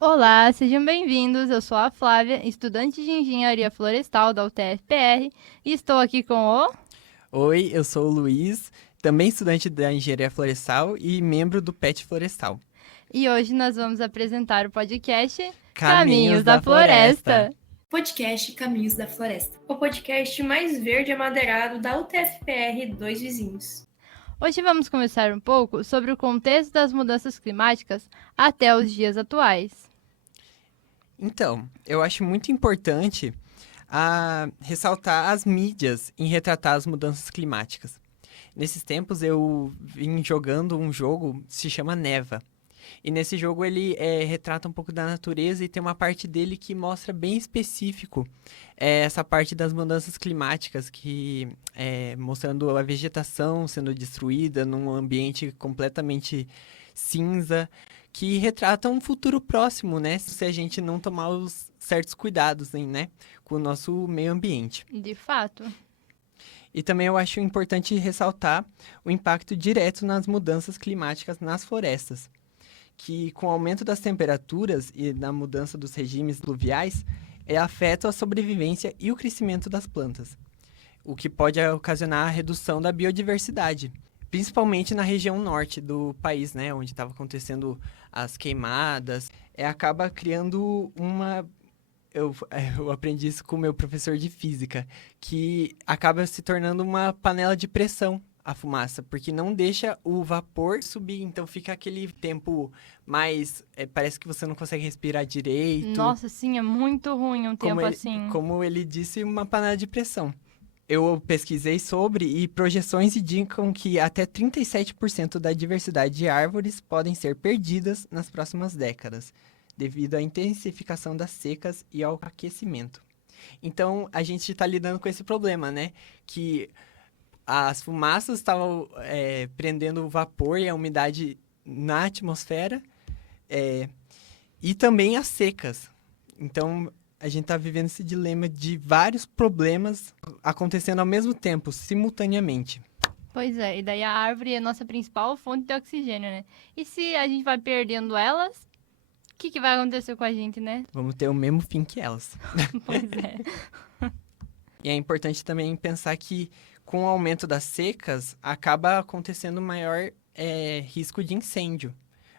Olá, sejam bem-vindos. Eu sou a Flávia, estudante de Engenharia Florestal da UTF-PR e estou aqui com o Oi, eu sou o Luiz, também estudante da Engenharia Florestal e membro do PET Florestal. e hoje nós vamos apresentar o podcast Caminhos Caminhos da da Floresta. Floresta. Podcast Caminhos da Floresta, o podcast mais verde e amadeirado da UTF-PR Dois Vizinhos. Hoje vamos conversar um pouco sobre o contexto das mudanças climáticas até os dias atuais. Então, eu acho muito importante ressaltar as mídias em retratar as mudanças climáticas. Nesses tempos eu vim jogando um jogo que se chama Neva. E nesse jogo ele retrata um pouco da natureza e tem uma parte dele que mostra bem específico essa parte das mudanças climáticas, mostrando a vegetação sendo destruída num ambiente completamente cinza, que retrata um futuro próximo, né? Se a gente não tomar os certos cuidados, né? Com o nosso meio ambiente. De fato. E também eu acho importante ressaltar o impacto direto nas mudanças climáticas nas florestas, que com o aumento das temperaturas e na mudança dos regimes pluviais, afeta a sobrevivência e o crescimento das plantas, o que pode ocasionar a redução da biodiversidade, principalmente na região norte do país, né, onde estava acontecendo as queimadas, acaba criando uma... Eu aprendi isso com o meu professor de física, que acaba se tornando uma panela de pressão a fumaça, porque não deixa o vapor subir, então fica aquele tempo mais... parece que você não consegue respirar direito. Nossa, sim, é muito ruim um tempo ele, assim. como ele disse, uma panela de pressão. Eu pesquisei sobre e projeções indicam que até 37% da diversidade de árvores podem ser perdidas nas próximas décadas, devido à intensificação das secas e ao aquecimento. Então, a gente está lidando com esse problema, né? Que as fumaças estavam prendendo o vapor e a umidade na atmosfera, e também as secas. Então, a gente está vivendo esse dilema de vários problemas acontecendo ao mesmo tempo, simultaneamente. Pois é, e daí a árvore é a nossa principal fonte de oxigênio, né? E se a gente vai perdendo elas, o que vai acontecer com a gente, né? Vamos ter o mesmo fim que elas. Pois é. E é importante também pensar que, com o aumento das secas, acaba acontecendo maior risco de incêndio,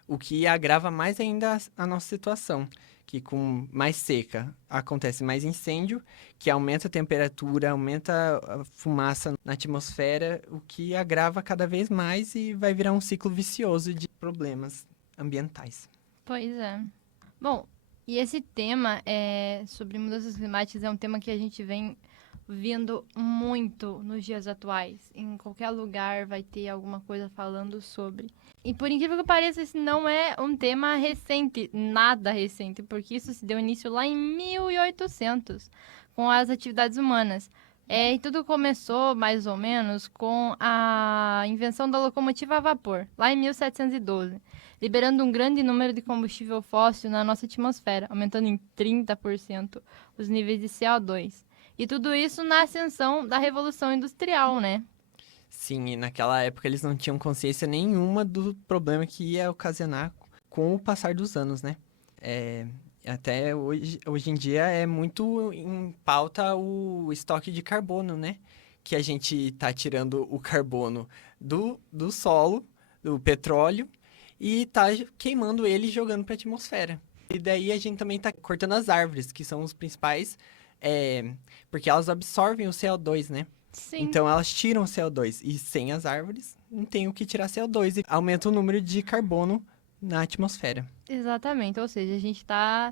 o que agrava mais ainda a nossa situação, que com mais seca acontece mais incêndio, que aumenta a temperatura, aumenta a fumaça na atmosfera, o que agrava cada vez mais e vai virar um ciclo vicioso de problemas ambientais. Pois é. Bom, e esse tema sobre mudanças climáticas é um tema que a gente vem vindo muito nos dias atuais. Em qualquer lugar vai ter alguma coisa falando sobre. E por incrível que pareça, esse não é um tema recente, nada recente, porque isso se deu início lá em 1800, com as atividades humanas. E tudo começou, mais ou menos, com a invenção da locomotiva a vapor, lá em 1712, liberando um grande número de combustível fóssil na nossa atmosfera, aumentando em 30% os níveis de CO2. E tudo isso na ascensão da Revolução Industrial, né? Sim, e naquela época eles não tinham consciência nenhuma do problema que ia ocasionar com o passar dos anos, né? Até hoje em dia é muito em pauta o estoque de carbono, né? Que a gente tá tirando o carbono do solo, do petróleo, e tá queimando ele e jogando para a atmosfera. E daí a gente também tá cortando as árvores, que são os principais, porque elas absorvem o CO2, né? Sim, Então elas tiram o CO2 e sem as árvores não tem o que tirar CO2 e aumenta o número de carbono na atmosfera. exatamente. Ou seja, a gente está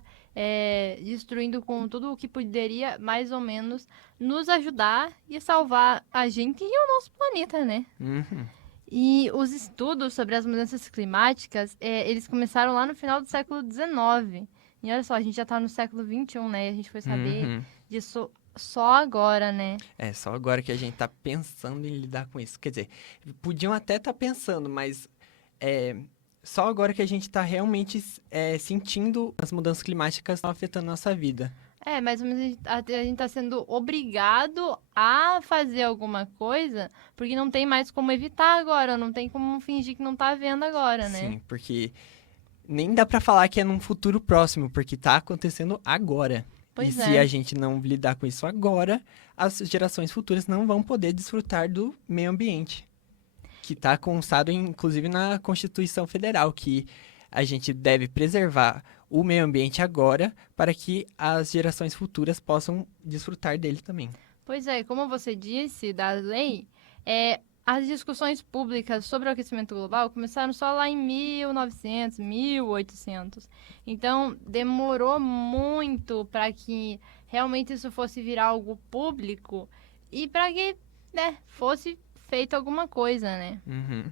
destruindo com tudo o que poderia, mais ou menos, nos ajudar e salvar a gente e o nosso planeta, né? Uhum. E os estudos sobre as mudanças climáticas, eles começaram lá no final do século XIX. E olha só, a gente já está no século XXI, né? A gente foi saber Uhum. disso só agora, né? É só agora que a gente tá pensando em lidar com isso. Quer dizer, podiam até estar pensando, mas é, só agora que a gente tá realmente sentindo as mudanças climáticas estão afetando a nossa vida. Mas ou menos a gente tá sendo obrigado a fazer alguma coisa, porque não tem mais como evitar agora, não tem como fingir que não tá vendo agora, né? Sim, porque nem dá pra falar que é num futuro próximo, porque tá acontecendo agora. Pois e é. se a gente não lidar com isso agora, as gerações futuras não vão poder desfrutar do meio ambiente. Que está constado, inclusive, na Constituição Federal, que a gente deve preservar o meio ambiente agora para que as gerações futuras possam desfrutar dele também. Pois é, como você disse da lei, as discussões públicas sobre o aquecimento global começaram só lá em 1900, 1800. Então, demorou muito para que realmente isso fosse virar algo público e para que, fosse feito alguma coisa, né? Uhum.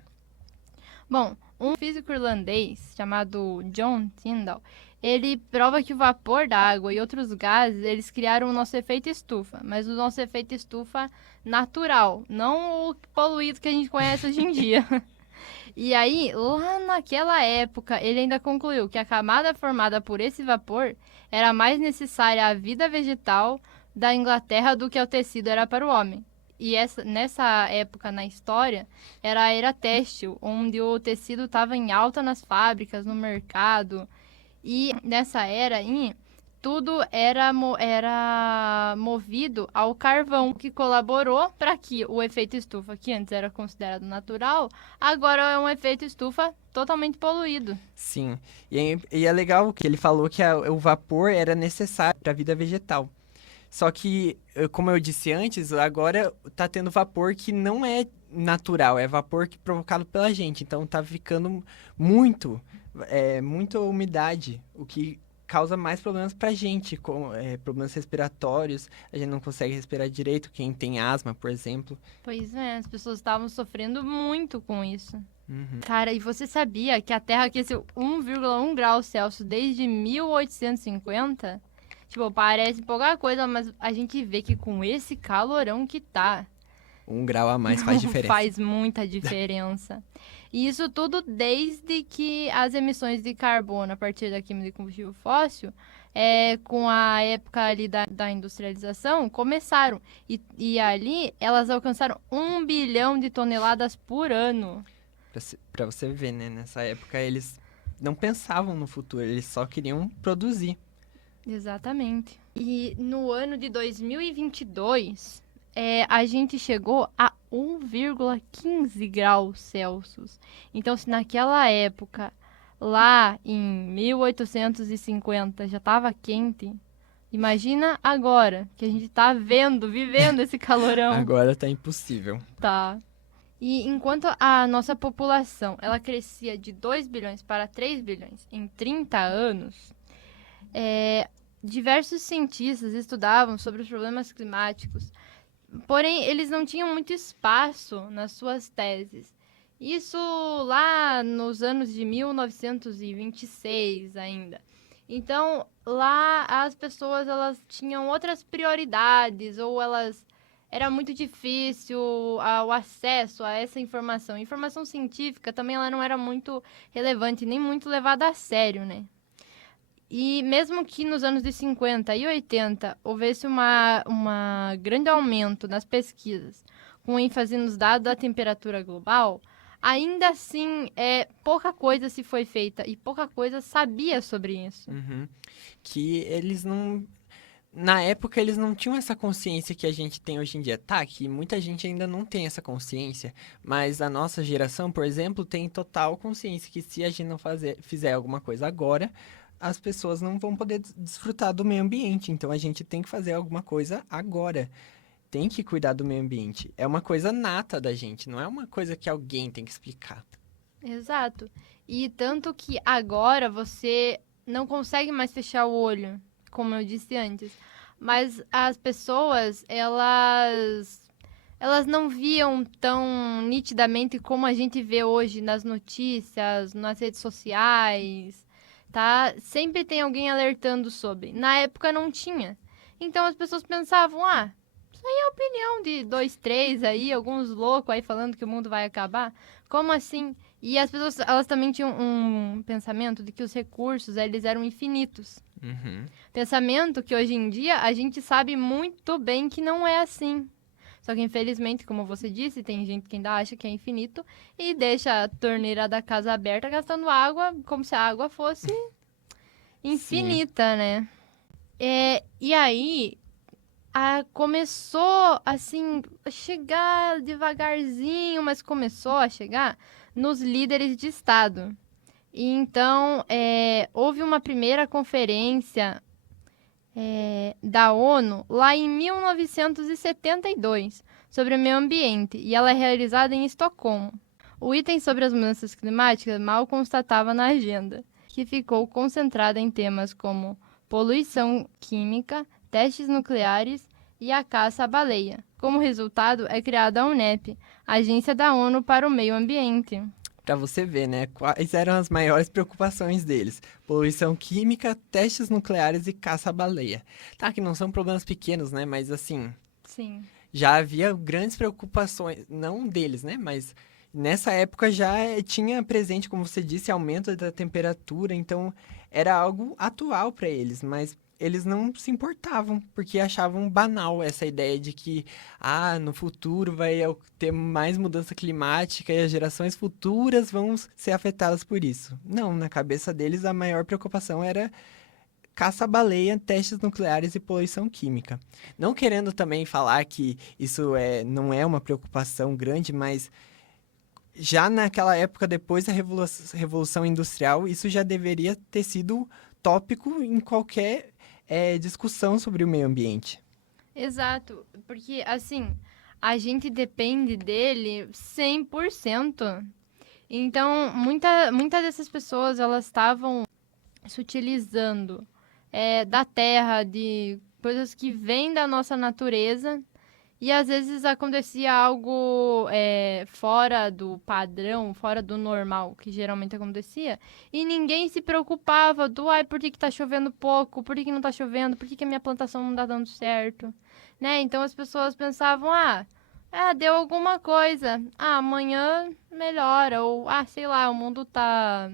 Bom, um físico irlandês chamado John Tyndall, ele prova que o vapor da água e outros gases, eles criaram o nosso efeito estufa, mas o nosso efeito estufa natural, não o poluído que a gente conhece hoje em dia. E aí, lá naquela época, ele ainda concluiu que a camada formada por esse vapor era mais necessária à vida vegetal da Inglaterra do que o tecido era para o homem. E nessa época na história, era a era têxtil, onde o tecido estava em alta nas fábricas, no mercado. E nessa era aí, tudo era movido ao carvão, que colaborou para que o efeito estufa, que antes era considerado natural, agora é um efeito estufa totalmente poluído. Sim, e é legal que ele falou que o vapor era necessário para a vida vegetal. Só que, como eu disse antes, agora tá tendo vapor que não é natural, é vapor provocado pela gente. Então tá ficando muita umidade, o que causa mais problemas pra gente, como problemas respiratórios, a gente não consegue respirar direito, quem tem asma, por exemplo. Pois é, as pessoas estavam sofrendo muito com isso. Uhum. Cara, e você sabia que a Terra aqueceu 1,1 grau Celsius desde 1850? Tipo, parece pouca coisa, mas a gente vê que com esse calorão que tá... 1 grau a mais faz diferença. Faz muita diferença. E isso tudo desde que as emissões de carbono a partir da queima de combustível fóssil, com a época ali da industrialização, começaram. E ali elas alcançaram 1 bilhão de toneladas por ano. Pra você ver, né? Nessa época eles não pensavam no futuro, eles só queriam produzir. Exatamente. E no ano de 2022, a gente chegou a 1,15 graus Celsius. Então, se naquela época, lá em 1850, já estava quente, imagina agora, que a gente está vivendo esse calorão. Agora tá impossível. Tá. E enquanto a nossa população, ela crescia de 2 bilhões para 3 bilhões em 30 anos, diversos cientistas estudavam sobre os problemas climáticos, porém eles não tinham muito espaço nas suas teses. Isso lá nos anos de 1926 ainda. Então, lá as pessoas elas tinham outras prioridades ou era muito difícil o acesso a essa informação. Informação científica também ela não era muito relevante, nem muito levada a sério, né? E mesmo que nos anos de 50 e 80 houvesse uma grande aumento nas pesquisas, com ênfase nos dados da temperatura global, ainda assim, pouca coisa se foi feita e pouca coisa sabia sobre isso. Uhum. Que eles não... Na época, eles não tinham essa consciência que a gente tem hoje em dia. Tá, que muita gente ainda não tem essa consciência, mas a nossa geração, por exemplo, tem total consciência que se a gente não fizer alguma coisa agora, as pessoas não vão poder desfrutar do meio ambiente. Então, a gente tem que fazer alguma coisa agora. Tem que cuidar do meio ambiente. É uma coisa nata da gente, não é uma coisa que alguém tem que explicar. Exato. E tanto que agora você não consegue mais fechar o olho, como eu disse antes. Mas as pessoas, elas não viam tão nitidamente como a gente vê hoje nas notícias, nas redes sociais, tá? Sempre tem alguém alertando sobre. Na época não tinha. Então as pessoas pensavam, isso aí é opinião de 2, 3 aí, alguns loucos aí falando que o mundo vai acabar. Como assim? E as pessoas, elas também tinham um pensamento de que os recursos, eles eram infinitos. Uhum. Pensamento que hoje em dia a gente sabe muito bem que não é assim. Só que, infelizmente, como você disse, tem gente que ainda acha que é infinito e deixa a torneira da casa aberta gastando água como se a água fosse infinita, né? E aí, começou, assim, a chegar devagarzinho, mas começou a chegar nos líderes de Estado. E então, houve uma primeira conferência da ONU lá em 1972 sobre o meio ambiente, e ela é realizada em Estocolmo. O item sobre as mudanças climáticas mal constatava na agenda, que ficou concentrada em temas como poluição química, testes nucleares e a caça à baleia. Como resultado, é criada a UNEP, Agência da ONU para o Meio Ambiente. Para você ver, né, quais eram as maiores preocupações deles. Poluição química, testes nucleares e caça à baleia. Tá, que não são problemas pequenos, né, mas assim... Sim. Já havia grandes preocupações, não deles, né, mas nessa época já tinha presente, como você disse, aumento da temperatura, então era algo atual para eles, mas eles não se importavam, porque achavam banal essa ideia de que, no futuro vai ter mais mudança climática e as gerações futuras vão ser afetadas por isso. Não, na cabeça deles a maior preocupação era caça-baleia, testes nucleares e poluição química. Não querendo também falar que isso não é uma preocupação grande, mas já naquela época, depois da Revolução Industrial, isso já deveria ter sido tópico em qualquer discussão sobre o meio ambiente. Exato, porque assim, a gente depende dele 100%. Então, muitas dessas pessoas, elas estavam se utilizando da terra, de coisas que vêm da nossa natureza, e às vezes acontecia algo fora do padrão, fora do normal, que geralmente acontecia, e ninguém se preocupava por que tá chovendo pouco, por que não tá chovendo, por que a minha plantação não tá dando certo, né? Então as pessoas pensavam, deu alguma coisa, amanhã melhora, ou, sei lá, o mundo tá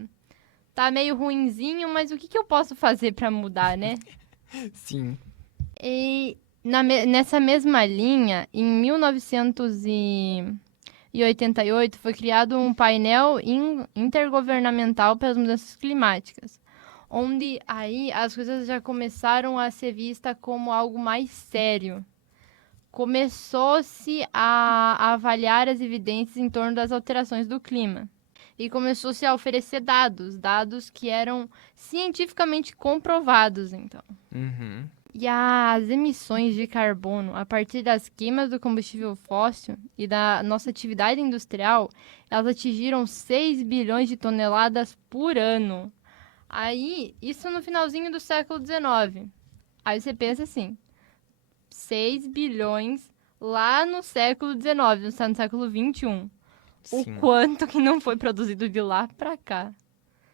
meio ruinzinho, mas o que eu posso fazer para mudar, né? Sim. E nessa mesma linha, em 1988, foi criado um painel intergovernamental para as mudanças climáticas, onde aí as coisas já começaram a ser vistas como algo mais sério. Começou-se a avaliar as evidências em torno das alterações do clima. E começou-se a oferecer dados que eram cientificamente comprovados, então. Uhum. E as emissões de carbono a partir das queimas do combustível fóssil e da nossa atividade industrial, elas atingiram 6 bilhões de toneladas por ano. Aí, isso no finalzinho do século XIX. Aí você pensa assim, 6 bilhões lá no século XIX, não está no século XXI. O Sim. quanto que não foi produzido de lá pra cá,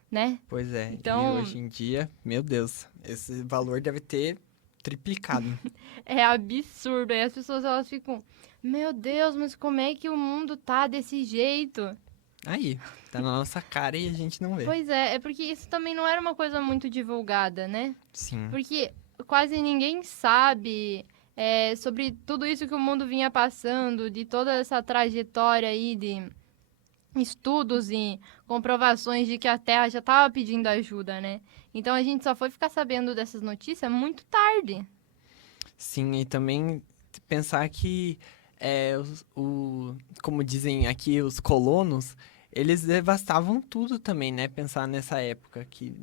né? Pois é, Então, e hoje em dia, meu Deus, esse valor deve ter triplicado. é absurdo. Aí as pessoas elas ficam, meu Deus, mas como é que o mundo tá desse jeito? Aí, tá na nossa cara e a gente não vê. Pois é porque isso também não era uma coisa muito divulgada, né? Sim. Porque quase ninguém sabe sobre tudo isso que o mundo vinha passando, de toda essa trajetória aí de estudos e comprovações de que a Terra já estava pedindo ajuda, né? Então a gente só foi ficar sabendo dessas notícias muito tarde. Sim, e também pensar que, como dizem aqui, os colonos, eles devastavam tudo também, né? Pensar nessa época que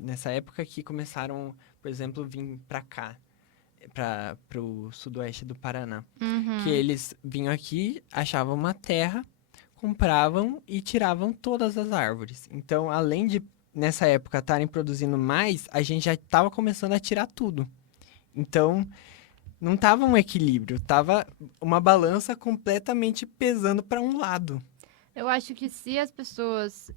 começaram, por exemplo, vir para cá, para o sudoeste do Paraná. Uhum. Que eles vinham aqui, achavam uma terra, compravam e tiravam todas as árvores. Então, além de, nessa época, estarem produzindo mais, a gente já estava começando a tirar tudo. Então, não estava um equilíbrio, estava uma balança completamente pesando para um lado. Eu acho que se as pessoas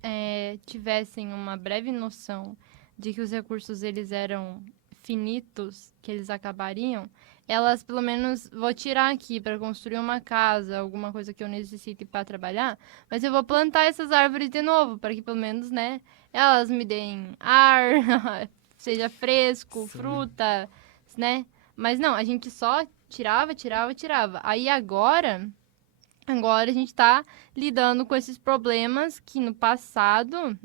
tivessem uma breve noção de que os recursos eles eram finitos, que eles acabariam, elas pelo menos, vou tirar aqui para construir uma casa, alguma coisa que eu necessite para trabalhar, mas eu vou plantar essas árvores de novo, para que pelo menos, né, elas me deem ar, seja fresco, Sim. fruta, né? Mas não, a gente só tirava. Aí agora, Agora a gente está lidando com esses problemas que num passado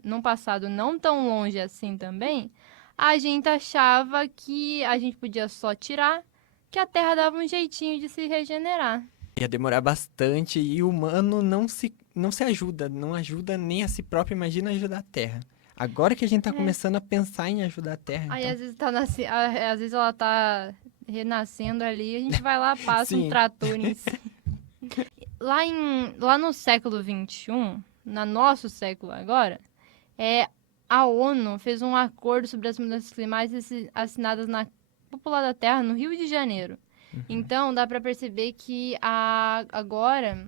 não tão longe assim também, a gente achava que a gente podia só tirar, que a Terra dava um jeitinho de se regenerar. Ia demorar bastante e o humano não se ajuda, não ajuda nem a si próprio, imagina ajudar a Terra. Agora que a gente tá começando a pensar em ajudar a Terra, Aí então... às vezes, às vezes ela tá renascendo ali, a gente vai lá, passa um Sim. trator em cima. Lá no século XXI, no nosso século agora, a ONU fez um acordo sobre as mudanças climáticas assinadas na cúpula da Terra, no Rio de Janeiro. Então, dá para perceber que agora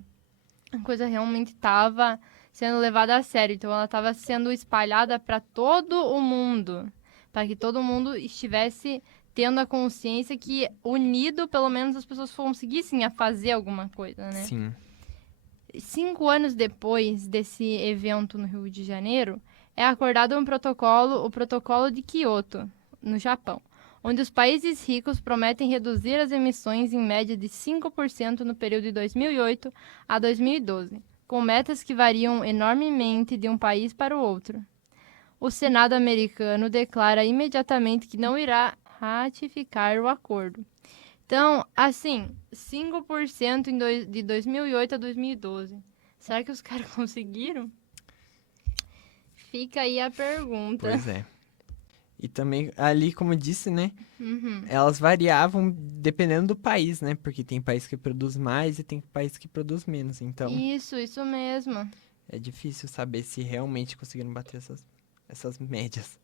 a coisa realmente estava sendo levada a sério. Então, ela estava sendo espalhada para todo o mundo, para que todo mundo estivesse tendo a consciência que, unido, pelo menos as pessoas conseguissem a fazer alguma coisa, né? Sim. 5 anos depois desse evento no Rio de Janeiro, é acordado o Protocolo de Kyoto, no Japão, onde os países ricos prometem reduzir as emissões em média de 5% no período de 2008 a 2012, com metas que variam enormemente de um país para o outro. O Senado americano declara imediatamente que não irá ratificar o acordo. Então, assim, 5% de 2008 a 2012. Será que os caras conseguiram? Fica aí a pergunta. Pois é. E também, ali, como disse, né? Uhum. Elas variavam dependendo do país, né? Porque tem país que produz mais e tem país que produz menos. Então, Isso mesmo. é difícil saber se realmente conseguiram bater essas médias.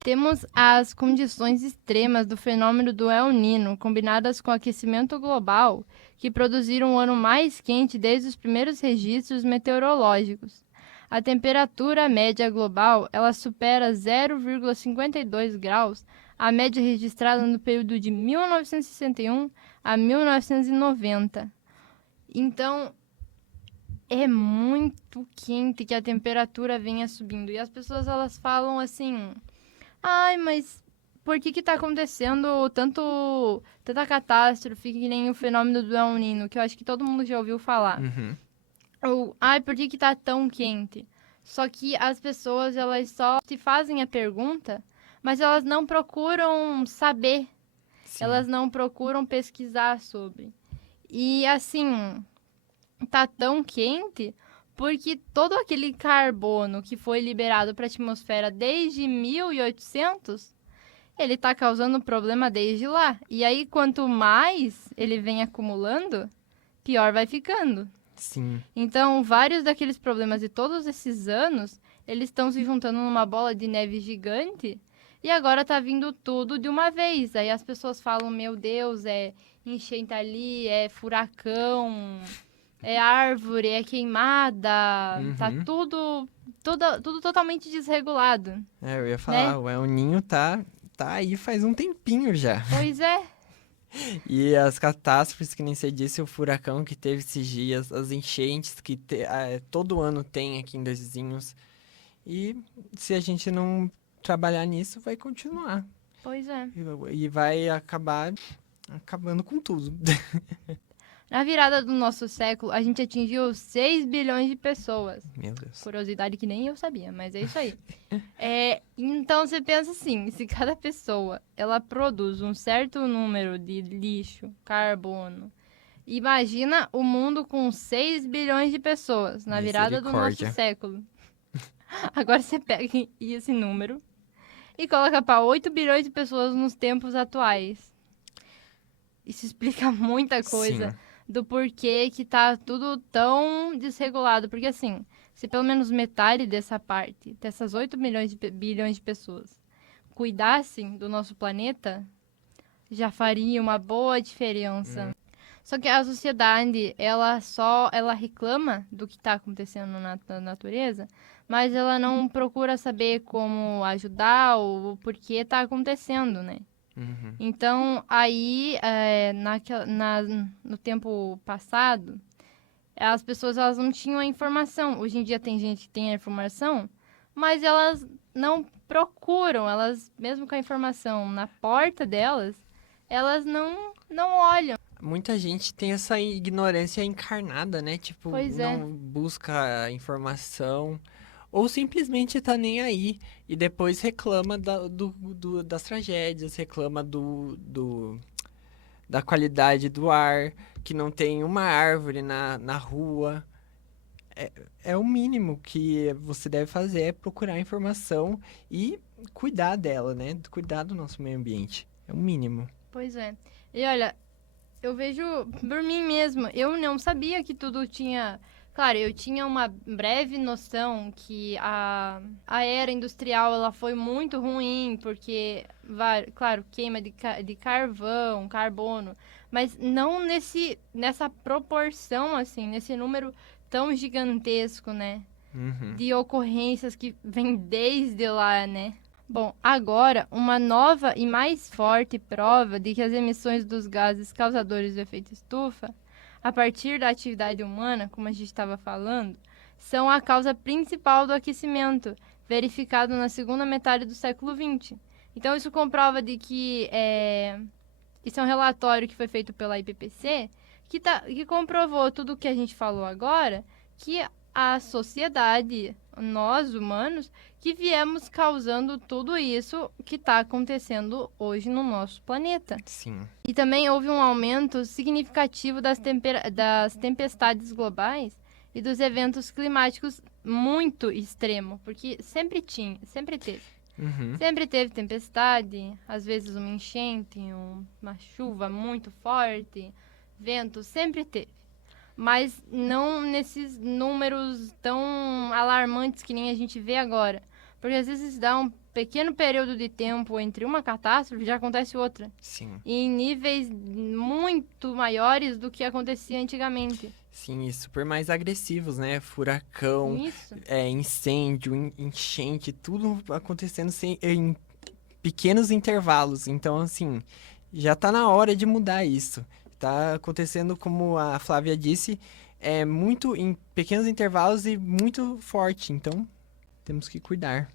Temos as condições extremas do fenômeno do El Niño, combinadas com o aquecimento global, que produziram um ano mais quente desde os primeiros registros meteorológicos. A temperatura média global ela supera 0,52 graus, a média registrada no período de 1961 a 1990. Então, é muito quente que a temperatura venha subindo. E as pessoas elas falam assim... Ai, mas por que tá acontecendo tanta catástrofe que nem o fenômeno do El Niño, que eu acho que todo mundo já ouviu falar. Uhum. Ou, ai, por que tá tão quente? Só que as pessoas, elas só te fazem a pergunta, mas elas não procuram saber. Sim. Elas não procuram pesquisar sobre. E, assim, tá tão quente... Porque todo aquele carbono que foi liberado para a atmosfera desde 1800, ele está causando problema desde lá. E aí, quanto mais ele vem acumulando, pior vai ficando. Sim. Então, vários daqueles problemas de todos esses anos, eles estão se juntando numa bola de neve gigante e agora tá vindo tudo de uma vez. Aí as pessoas falam, meu Deus, é enchente ali, é furacão... É árvore, é queimada, tá tudo totalmente desregulado. Eu ia falar, né? o El Niño tá aí faz um tempinho já. Pois é. E as catástrofes, que nem você disse, o furacão que teve esses dias, as enchentes que todo ano tem aqui em Dois Vizinhos. E se a gente não trabalhar nisso, vai continuar. Pois é. E vai acabando com tudo. Na virada do nosso século, a gente atingiu 6 bilhões de pessoas. Meu Deus. Curiosidade que nem eu sabia, mas é isso aí. Então, você pensa assim, se cada pessoa, ela produz um certo número de lixo, carbono, imagina o mundo com 6 bilhões de pessoas na virada do nosso século. Agora você pega esse número e coloca para 8 bilhões de pessoas nos tempos atuais. Isso explica muita coisa. Sim. Do porquê que tá tudo tão desregulado. Porque, assim, se pelo menos metade dessa parte, dessas 8 bilhões de pessoas, cuidassem do nosso planeta, já faria uma boa diferença. Só que a sociedade, ela reclama do que está acontecendo na natureza, mas ela não procura saber como ajudar ou o porquê está acontecendo, né? Então, aí, no tempo passado, as pessoas elas não tinham a informação. Hoje em dia tem gente que tem a informação, mas elas não procuram, elas, mesmo com a informação na porta delas, elas não olham. Muita gente tem essa ignorância encarnada, né? Tipo, Pois é. não busca informação ou simplesmente tá nem aí e depois reclama das tragédias, reclama da qualidade do ar, que não tem uma árvore na rua. É o mínimo que você deve fazer, é procurar informação e cuidar dela, né? Cuidar do nosso meio ambiente. É o mínimo. Pois é. E olha, eu vejo por mim mesma, eu não sabia que tudo tinha. Claro, eu tinha uma breve noção que a era industrial ela foi muito ruim, porque, claro, queima de carvão, carbono, mas não nessa proporção, assim, nesse número tão gigantesco, né? Uhum. De ocorrências que vem desde lá, né? Bom, agora, uma nova e mais forte prova de que as emissões dos gases causadores do efeito estufa, a partir da atividade humana, como a gente estava falando, são a causa principal do aquecimento, verificado na segunda metade do século XX. Então, isso comprova de que isso é um relatório que foi feito pela IPCC, que comprovou tudo o que a gente falou agora, que a sociedade, nós humanos, que viemos causando tudo isso que está acontecendo hoje no nosso planeta. Sim. E também houve um aumento significativo das tempestades globais e dos eventos climáticos muito extremos, porque sempre teve. Uhum. Sempre teve tempestade, às vezes uma enchente, uma chuva muito forte, vento, sempre teve. Mas não nesses números tão alarmantes que nem a gente vê agora. Porque às vezes dá um pequeno período de tempo entre uma catástrofe e já acontece outra. Sim. E em níveis muito maiores do que acontecia antigamente. Sim, e super mais agressivos, né? Furacão, Isso. incêndio, enchente, tudo acontecendo em pequenos intervalos. Então, assim, já tá na hora de mudar isso. Tá acontecendo, como a Flávia disse, muito em pequenos intervalos e muito forte. Então, temos que cuidar.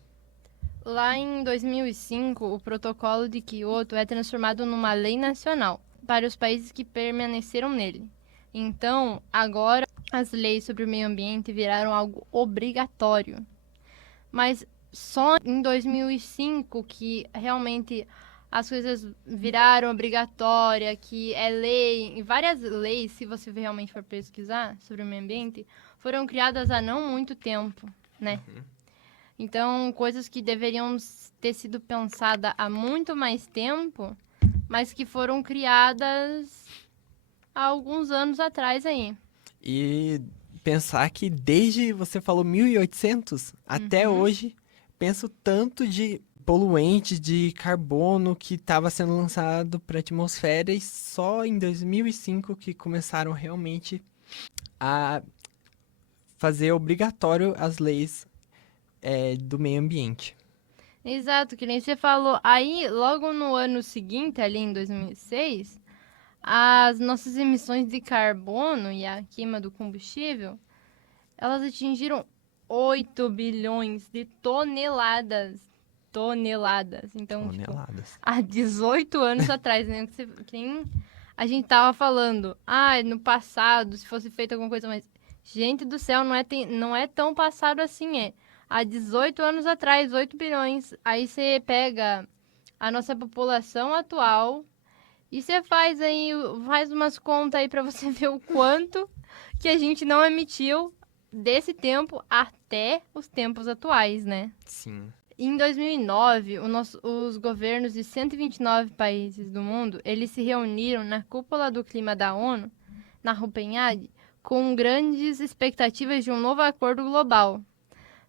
Lá em 2005, o Protocolo de Kyoto é transformado numa lei nacional para os países que permaneceram nele. Então, agora, as leis sobre o meio ambiente viraram algo obrigatório. Mas só em 2005 que realmente as coisas viraram obrigatória, que é lei. E várias leis, se você realmente for pesquisar sobre o meio ambiente, foram criadas há não muito tempo, né? Uhum. Então, coisas que deveriam ter sido pensadas há muito mais tempo, mas que foram criadas há alguns anos atrás aí. E pensar que desde, você falou 1800, até hoje, penso tanto de poluentes de carbono que estava sendo lançado para a atmosfera e só em 2005 que começaram realmente a fazer obrigatório as leis do meio ambiente. Exato, que nem você falou. Aí, logo no ano seguinte, ali em 2006, as nossas emissões de carbono e a queima do combustível, elas atingiram 8 bilhões de toneladas. Então, tipo, Toneladas. há 18 anos atrás, né? Que nem a gente tava falando. No passado, se fosse feita alguma coisa mais... Gente do céu, não é tão passado assim, Há 18 anos atrás, 8 bilhões. Aí você pega a nossa população atual e você faz umas contas aí pra você ver o quanto que a gente não emitiu desse tempo até os tempos atuais, né? Sim. Em 2009, os governos de 129 países do mundo, eles se reuniram na cúpula do clima da ONU, na Copenhague, com grandes expectativas de um novo acordo global.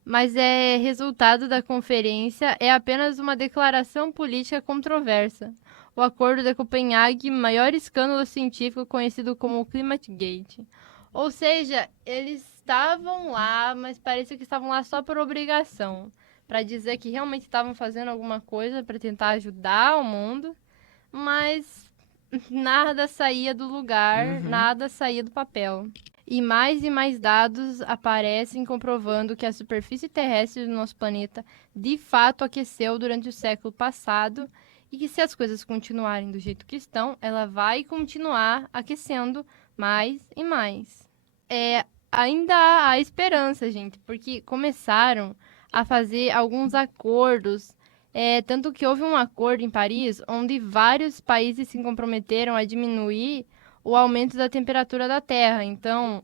Mas resultado da conferência é apenas uma declaração política controversa. O Acordo de Copenhague, maior escândalo científico conhecido como o Climategate. Ou seja, eles estavam lá, mas parecia que estavam lá só por obrigação. Para dizer que realmente estavam fazendo alguma coisa para tentar ajudar o mundo, mas nada saía do lugar, nada saía do papel. E mais dados aparecem comprovando que a superfície terrestre do nosso planeta de fato aqueceu durante o século passado e que se as coisas continuarem do jeito que estão, ela vai continuar aquecendo mais e mais. Ainda há esperança, gente, porque começaram a fazer alguns acordos, tanto que houve um acordo em Paris, onde vários países se comprometeram a diminuir o aumento da temperatura da Terra. Então,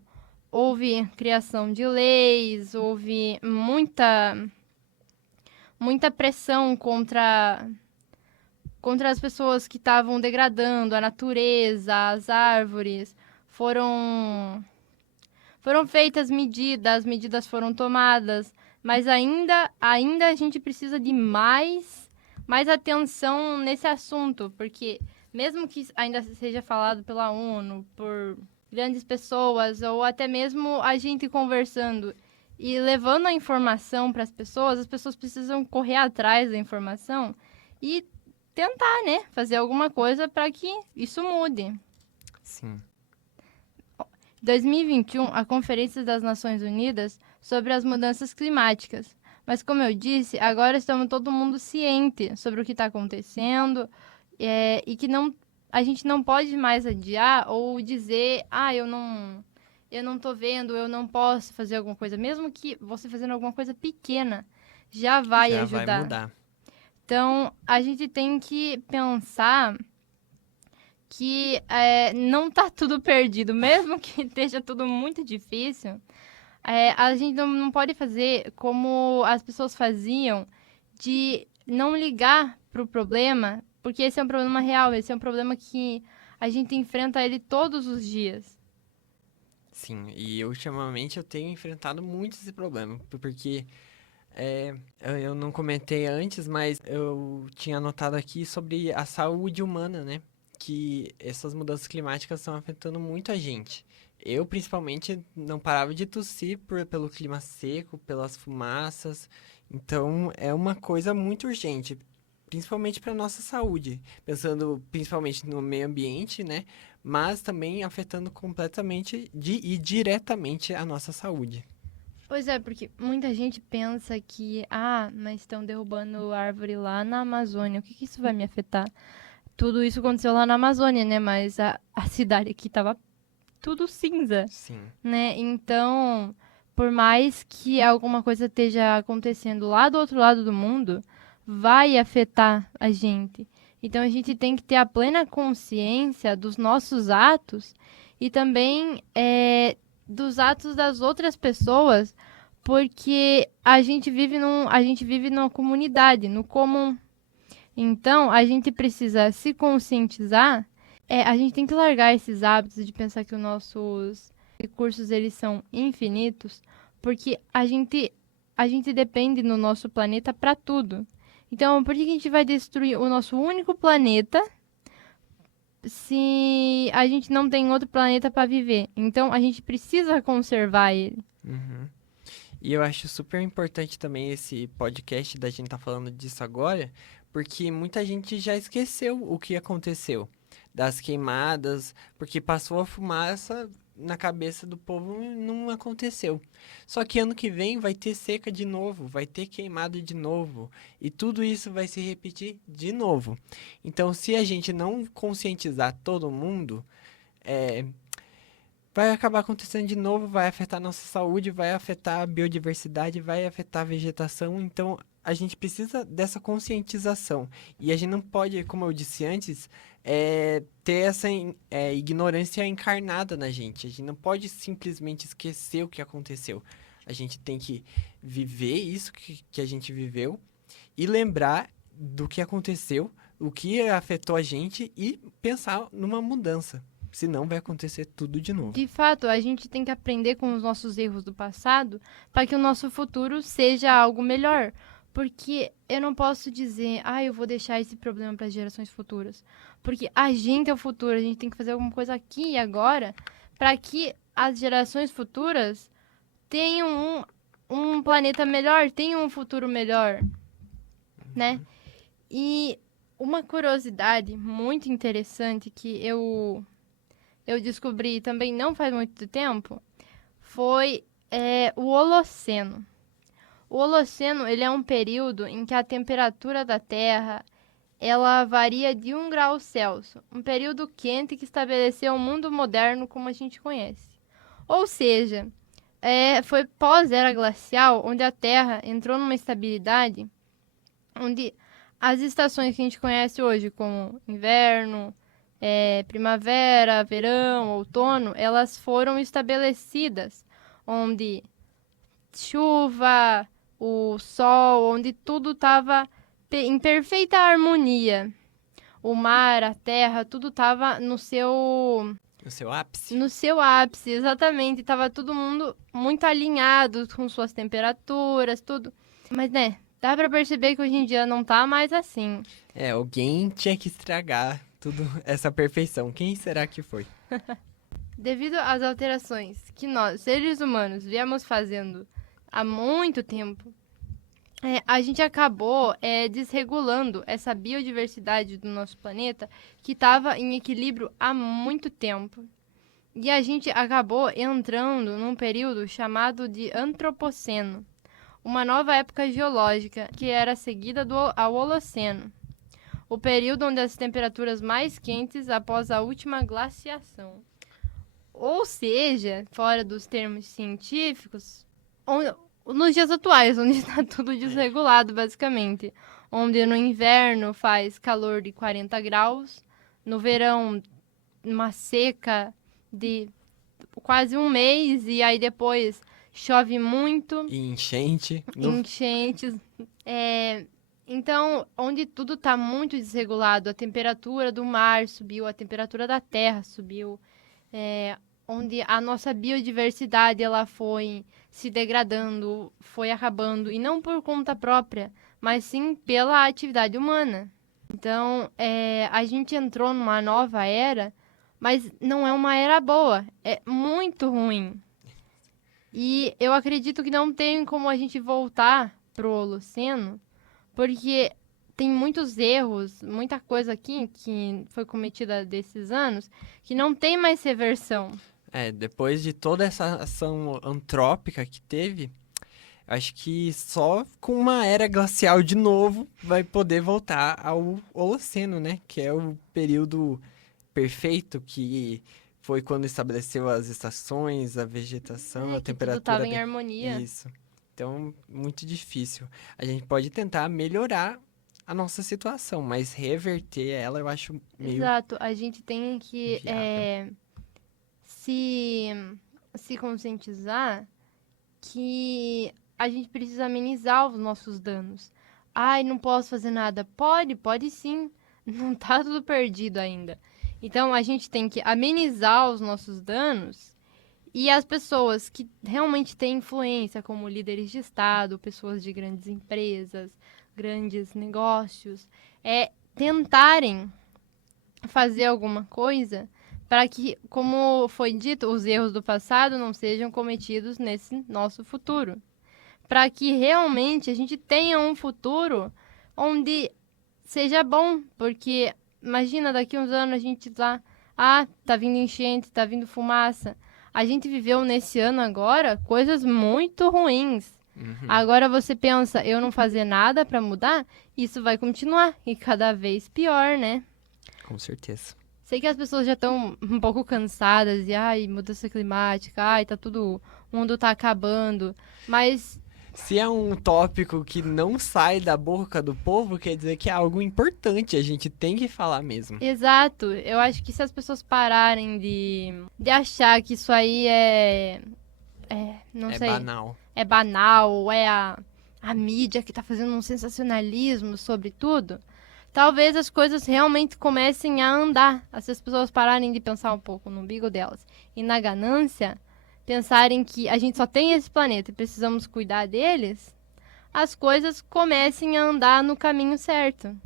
houve criação de leis, houve muita pressão contra as pessoas que estavam degradando a natureza, as árvores. Foram feitas medidas foram tomadas, mas ainda a gente precisa de mais atenção nesse assunto, porque mesmo que ainda seja falado pela ONU, por grandes pessoas, ou até mesmo a gente conversando e levando a informação para as pessoas precisam correr atrás da informação e tentar, né, fazer alguma coisa para que isso mude. Sim. 2021, a Conferência das Nações Unidas sobre as Mudanças Climáticas. Mas, como eu disse, agora estamos todo mundo ciente sobre o que está acontecendo e que a gente não pode mais adiar ou dizer, eu não estou vendo, eu não posso fazer alguma coisa. Mesmo que você fazendo alguma coisa pequena, já vai ajudar. Vai mudar. Então, a gente tem que pensar que não está tudo perdido, mesmo que esteja tudo muito difícil. A gente não pode fazer como as pessoas faziam, de não ligar para o problema, porque esse é um problema real, esse é um problema que a gente enfrenta ele todos os dias. Sim, e ultimamente eu tenho enfrentado muito esse problema, porque eu não comentei antes, mas eu tinha anotado aqui sobre a saúde humana, né? Que essas mudanças climáticas estão afetando muito a gente. Eu, principalmente, não parava de tossir pelo clima seco, pelas fumaças. Então, é uma coisa muito urgente, principalmente para nossa saúde. Pensando principalmente no meio ambiente, né? Mas também afetando completamente e diretamente a nossa saúde. Pois é, porque muita gente pensa que, mas estão derrubando árvore lá na Amazônia, o que isso vai me afetar? Tudo isso aconteceu lá na Amazônia, né? Mas a cidade aqui tava tudo cinza, Sim. né? Então, por mais que alguma coisa esteja acontecendo lá do outro lado do mundo, vai afetar a gente. Então, a gente tem que ter a plena consciência dos nossos atos e também dos atos das outras pessoas, porque a gente vive numa comunidade, no comum. Então, a gente precisa se conscientizar, a gente tem que largar esses hábitos de pensar que os nossos recursos eles são infinitos, porque a gente depende do nosso planeta para tudo. Então, por que a gente vai destruir o nosso único planeta se a gente não tem outro planeta para viver? Então, a gente precisa conservar ele. Uhum. E eu acho super importante também esse podcast da gente estar falando disso agora, porque muita gente já esqueceu o que aconteceu das queimadas, porque passou a fumaça na cabeça do povo e não aconteceu. Só que ano que vem vai ter seca de novo, vai ter queimado de novo, e tudo isso vai se repetir de novo. Então, se a gente não conscientizar todo mundo, vai acabar acontecendo de novo, vai afetar a nossa saúde, vai afetar a biodiversidade, vai afetar a vegetação. Então, a gente precisa dessa conscientização. E a gente não pode, como eu disse antes, ter essa ignorância encarnada na gente. A gente não pode simplesmente esquecer o que aconteceu. A gente tem que viver isso que a gente viveu e lembrar do que aconteceu, o que afetou a gente e pensar numa mudança. Senão vai acontecer tudo de novo. De fato, a gente tem que aprender com os nossos erros do passado para que o nosso futuro seja algo melhor. Porque eu não posso dizer, eu vou deixar esse problema para as gerações futuras. Porque a gente é o futuro, a gente tem que fazer alguma coisa aqui e agora para que as gerações futuras tenham um planeta melhor, tenham um futuro melhor, né? E uma curiosidade muito interessante que eu descobri também não faz muito tempo, foi o Holoceno. O Holoceno, ele é um período em que a temperatura da Terra ela varia de 1 grau Celsius, um período quente que estabeleceu o mundo moderno como a gente conhece. Ou seja, foi pós-era glacial, onde a Terra entrou numa estabilidade, onde as estações que a gente conhece hoje, como inverno, primavera, verão, outono, elas foram estabelecidas, onde chuva, o sol, onde tudo estava em perfeita harmonia. O mar, a terra, tudo estava no seu ápice? No seu ápice, exatamente. Tava todo mundo muito alinhado com suas temperaturas, tudo. Mas, dá pra perceber que hoje em dia não tá mais assim. Alguém tinha que estragar tudo essa perfeição. Quem será que foi? Devido às alterações que nós, seres humanos, viemos fazendo há muito tempo, a gente acabou desregulando essa biodiversidade do nosso planeta que estava em equilíbrio há muito tempo. E a gente acabou entrando num período chamado de Antropoceno, uma nova época geológica que era seguida ao Holoceno, o período onde as temperaturas mais quentes após a última glaciação. Ou seja, fora dos termos científicos, nos dias atuais, onde está tudo desregulado, basicamente. Onde no inverno faz calor de 40 graus, no verão uma seca de quase um mês, e aí depois chove muito. E enchente. Enchentes. Então, onde tudo está muito desregulado, a temperatura do mar subiu, a temperatura da terra subiu, onde a nossa biodiversidade ela foi se degradando, foi acabando, e não por conta própria, mas sim pela atividade humana. Então, a gente entrou numa nova era, mas não é uma era boa, é muito ruim. E eu acredito que não tem como a gente voltar pro Holoceno, porque tem muitos erros, muita coisa aqui que foi cometida desses anos, que não tem mais reversão. Depois de toda essa ação antrópica que teve, acho que só com uma era glacial de novo vai poder voltar ao Holoceno, né? Que é o período perfeito, que foi quando estabeleceu as estações, a vegetação, a temperatura. Tudo estava em harmonia. Isso. Então, muito difícil. A gente pode tentar melhorar a nossa situação, mas reverter ela eu acho meio... Exato. A gente tem que se conscientizar que a gente precisa amenizar os nossos danos. Ai, não posso fazer nada. Pode sim. Não tá tudo perdido ainda. Então, a gente tem que amenizar os nossos danos, e as pessoas que realmente têm influência, como líderes de Estado, pessoas de grandes empresas, grandes negócios, tentarem fazer alguma coisa para que, como foi dito, os erros do passado não sejam cometidos nesse nosso futuro. Para que realmente a gente tenha um futuro onde seja bom, porque imagina, daqui uns anos a gente tá vindo enchente, tá vindo fumaça. A gente viveu nesse ano agora coisas muito ruins. Uhum. Agora você pensa, eu não fazer nada para mudar, isso vai continuar e cada vez pior, né? Com certeza. Sei que as pessoas já estão um pouco cansadas de, mudança climática, o mundo tá acabando, mas... Se é um tópico que não sai da boca do povo, quer dizer que é algo importante, a gente tem que falar mesmo. Exato, eu acho que se as pessoas pararem de achar que isso aí não sei... banal. É banal, a mídia que tá fazendo um sensacionalismo sobre tudo, talvez as coisas realmente comecem a andar. Se as pessoas pararem de pensar um pouco no umbigo delas e na ganância, pensarem que a gente só tem esse planeta e precisamos cuidar deles, as coisas comecem a andar no caminho certo.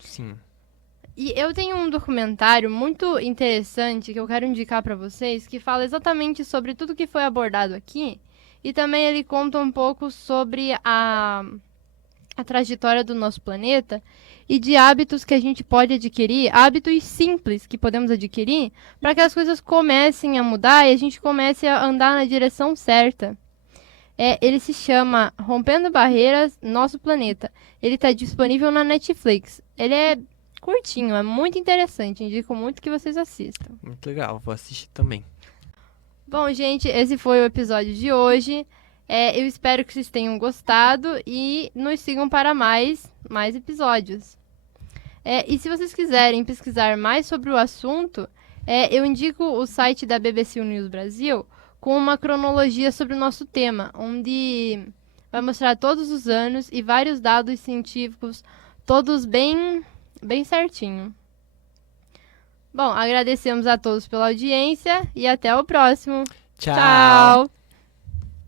Sim. E eu tenho um documentário muito interessante que eu quero indicar para vocês, que fala exatamente sobre tudo que foi abordado aqui, e também ele conta um pouco sobre a trajetória do nosso planeta e de hábitos que a gente pode adquirir, hábitos simples que podemos adquirir, para que as coisas comecem a mudar e a gente comece a andar na direção certa. Ele se chama Rompendo Barreiras, Nosso Planeta. Ele está disponível na Netflix. Ele é curtinho, é muito interessante. Indico muito que vocês assistam. Muito legal, vou assistir também. Bom, gente, esse foi o episódio de hoje. Eu espero que vocês tenham gostado e nos sigam para mais episódios. E se vocês quiserem pesquisar mais sobre o assunto, eu indico o site da BBC News Brasil com uma cronologia sobre o nosso tema, onde vai mostrar todos os anos e vários dados científicos, todos bem certinho. Bom, agradecemos a todos pela audiência e até o próximo. Tchau! Tchau.